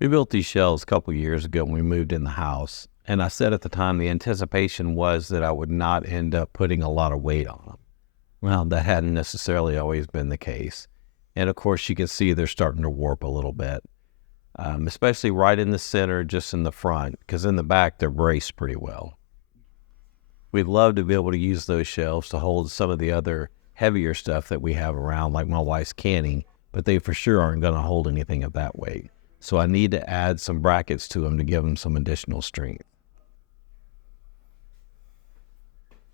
We built these shelves a couple years ago when we moved in the house, and I said at the time the anticipation was that I would not end up putting a lot of weight on them. Well, that hadn't necessarily always been the case. And of course, you can see they're starting to warp a little bit, especially right in the center, just in the front, because in the back, they're braced pretty well. We'd love to be able to use those shelves to hold some of the other heavier stuff that we have around, like my wife's canning, but they for sure aren't going to hold anything of that weight. So I need to add some brackets to them to give them some additional strength.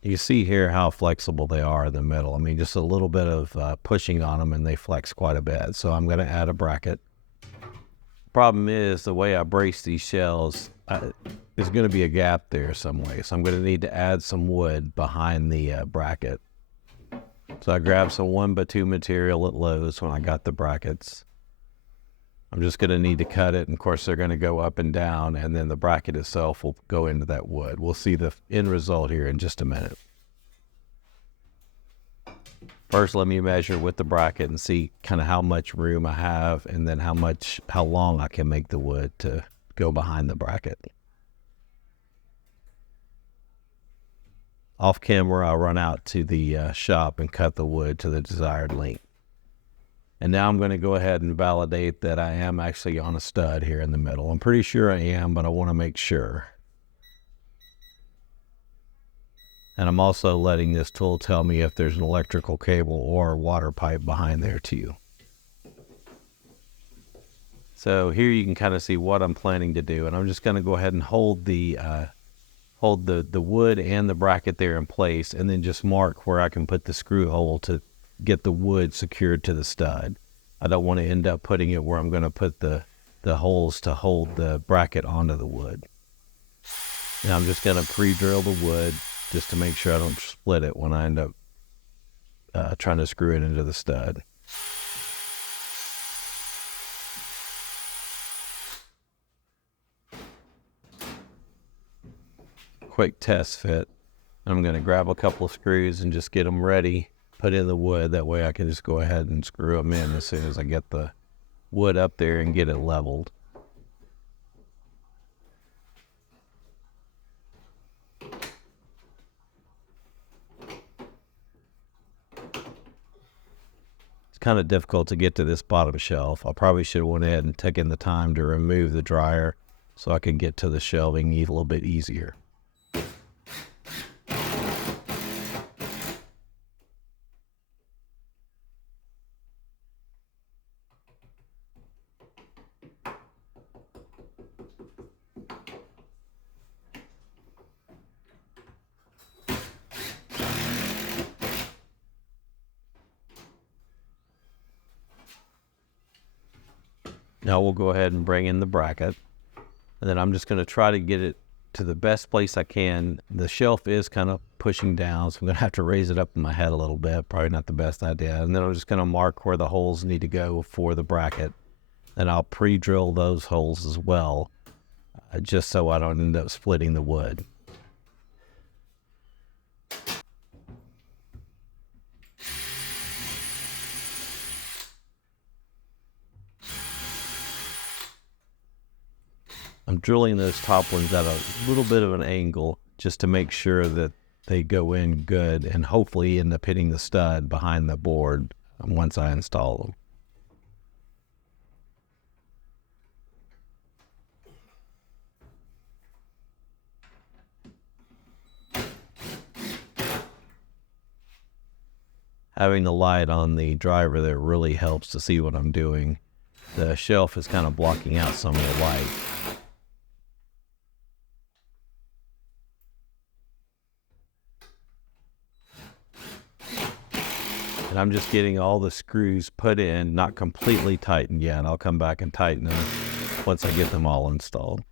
You see here how flexible they are in the middle. I mean, just a little bit of pushing on them and they flex quite a bit. So I'm going to add a bracket. Problem is, the way I brace these shells, there's going to be a gap there some way. So I'm going to need to add some wood behind the bracket. So I grabbed some 1x2 material at Lowe's when I got the brackets. I'm just going to need to cut it, and of course they're going to go up and down, and then the bracket itself will go into that wood. We'll see the end result here in just a minute. First, let me measure with the bracket and see kind of how much room I have, and then how long I can make the wood to go behind the bracket. Off camera, I'll run out to the shop and cut the wood to the desired length. And now I'm going to go ahead and validate that I am actually on a stud here in the middle. I'm pretty sure I am, but I want to make sure. And I'm also letting this tool tell me if there's an electrical cable or water pipe behind there too. So here you can kind of see what I'm planning to do. And I'm just going to go ahead and hold the wood and the bracket there in place, and then just mark where I can put the screw hole to get the wood secured to the stud. I don't want to end up putting it where I'm going to put the holes to hold the bracket onto the wood. Now I'm just going to pre-drill the wood just to make sure I don't split it when I end up trying to screw it into the stud. Quick test fit. I'm going to grab a couple of screws and just get them ready, put in the wood. That way I can just go ahead and screw them in as soon as I get the wood up there and get it leveled. It's kind of difficult to get to this bottom shelf. I probably should have went ahead and taken the time to remove the dryer so I could get to the shelving a little bit easier. Now we'll go ahead and bring in the bracket, and then I'm just going to try to get it to the best place I can. The shelf is kind of pushing down, so I'm going to have to raise it up in my head a little bit. Probably not the best idea. And then I'm just going to mark where the holes need to go for the bracket, and I'll pre-drill those holes as well, just so I don't end up splitting the wood. I'm drilling those top ones at a little bit of an angle just to make sure that they go in good and hopefully end up hitting the stud behind the board once I install them. Having the light on the driver there really helps to see what I'm doing. The shelf is kind of blocking out some of the light. And I'm just getting all the screws put in, not completely tightened yet. I'll come back and tighten them once I get them all installed.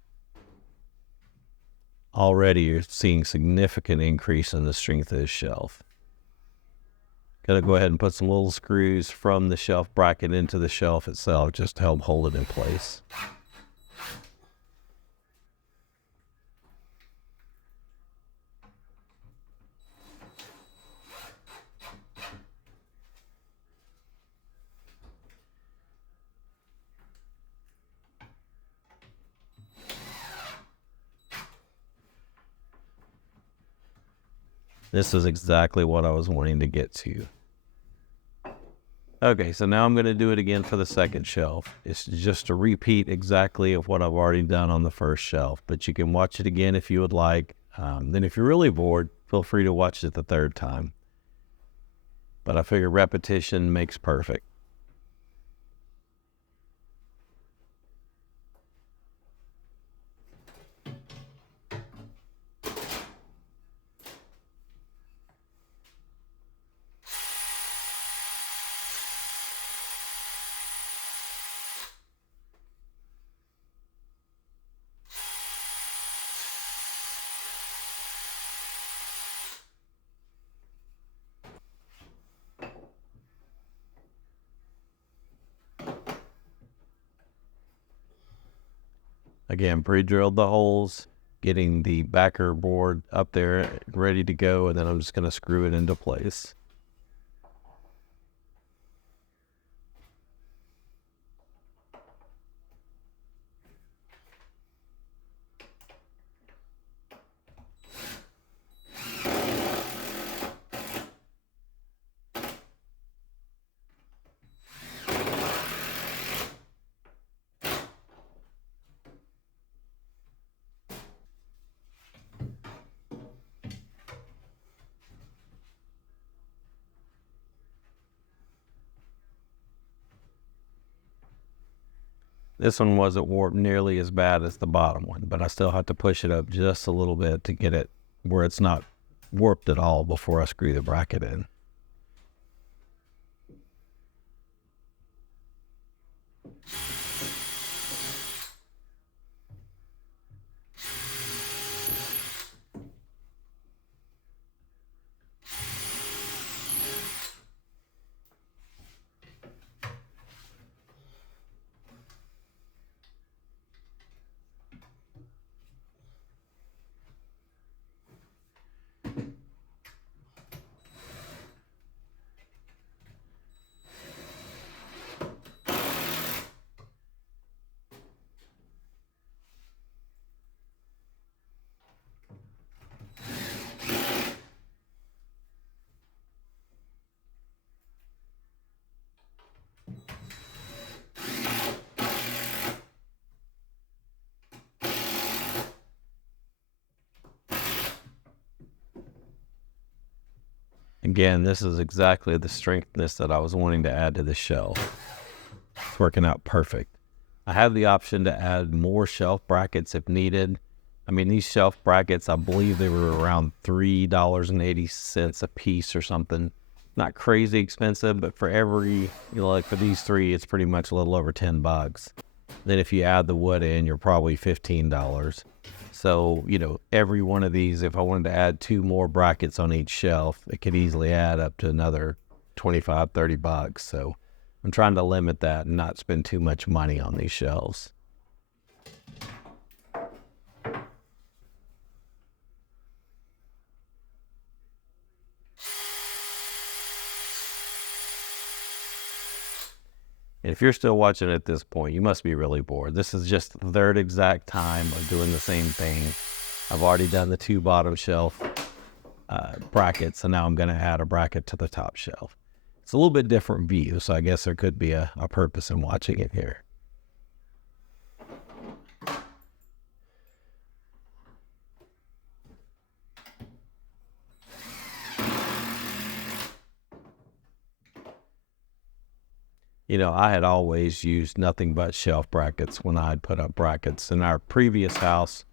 Already you're seeing significant increase in the strength of this shelf. Got to go ahead and put some little screws from the shelf bracket into the shelf itself just to help hold it in place. This is exactly what I was wanting to get to. Okay, so now I'm going to do it again for the second shelf. It's just a repeat exactly of what I've already done on the first shelf, but you can watch it again if you would like. Then if you're really bored, feel free to watch it the third time. But I figure repetition makes perfect. Again, pre-drilled the holes, getting the backer board up there ready to go, and then I'm just going to screw it into place. This one wasn't warped nearly as bad as the bottom one, but I still have to push it up just a little bit to get it where it's not warped at all before I screw the bracket in. Again, this is exactly the strengthness that I was wanting to add to the shelf. It's working out perfect. I have the option to add more shelf brackets if needed. I mean, these shelf brackets, I believe they were around $3.80 a piece or something. Not crazy expensive, but for every, like for these three, it's pretty much a little over $10. Then if you add the wood in, you're probably $15. So, every one of these, if I wanted to add 2 more brackets on each shelf, it could easily add up to another $25-$30. So I'm trying to limit that and not spend too much money on these shelves. And if you're still watching at this point, you must be really bored. This is just the third exact time of doing the same thing. I've already done the 2 bottom shelf brackets, so now I'm going to add a bracket to the top shelf. It's a little bit different view, so I guess there could be a purpose in watching it here. I had always used nothing but shelf brackets when I'd put up brackets. In our previous house,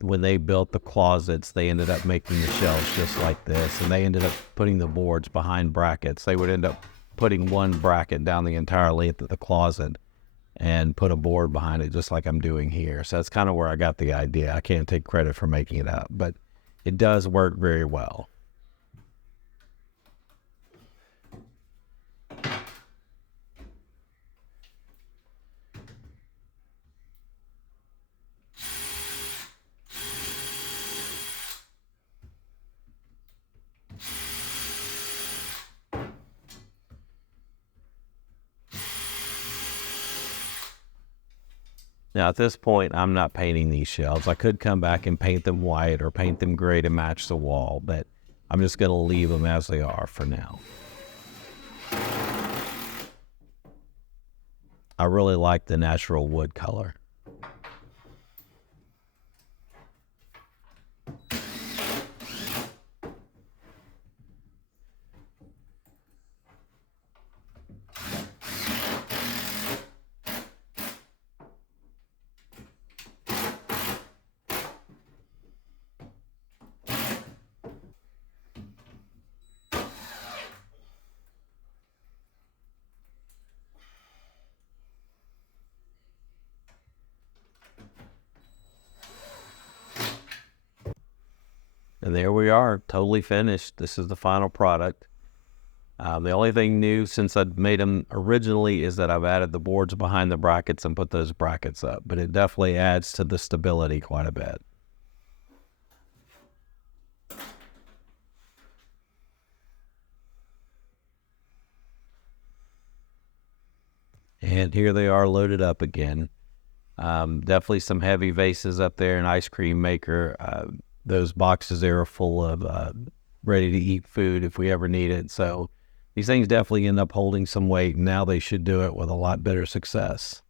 when they built the closets, they ended up making the shelves just like this, and they ended up putting the boards behind brackets. They would end up putting one bracket down the entire length of the closet and put a board behind it, just like I'm doing here. So that's kind of where I got the idea. I can't take credit for making it up, but it does work very well. Now, at this point, I'm not painting these shelves. I could come back and paint them white or paint them gray to match the wall, but I'm just going to leave them as they are for now. I really like the natural wood color. And there we are, totally finished. This is the final product. The only thing new since I made them originally is that I've added the boards behind the brackets and put those brackets up, but it definitely adds to the stability quite a bit. And here they are loaded up again. Definitely some heavy vases up there, an ice cream maker. Those boxes there are full of ready to eat food if we ever need it. So these things definitely end up holding some weight. Now they should do it with a lot better success.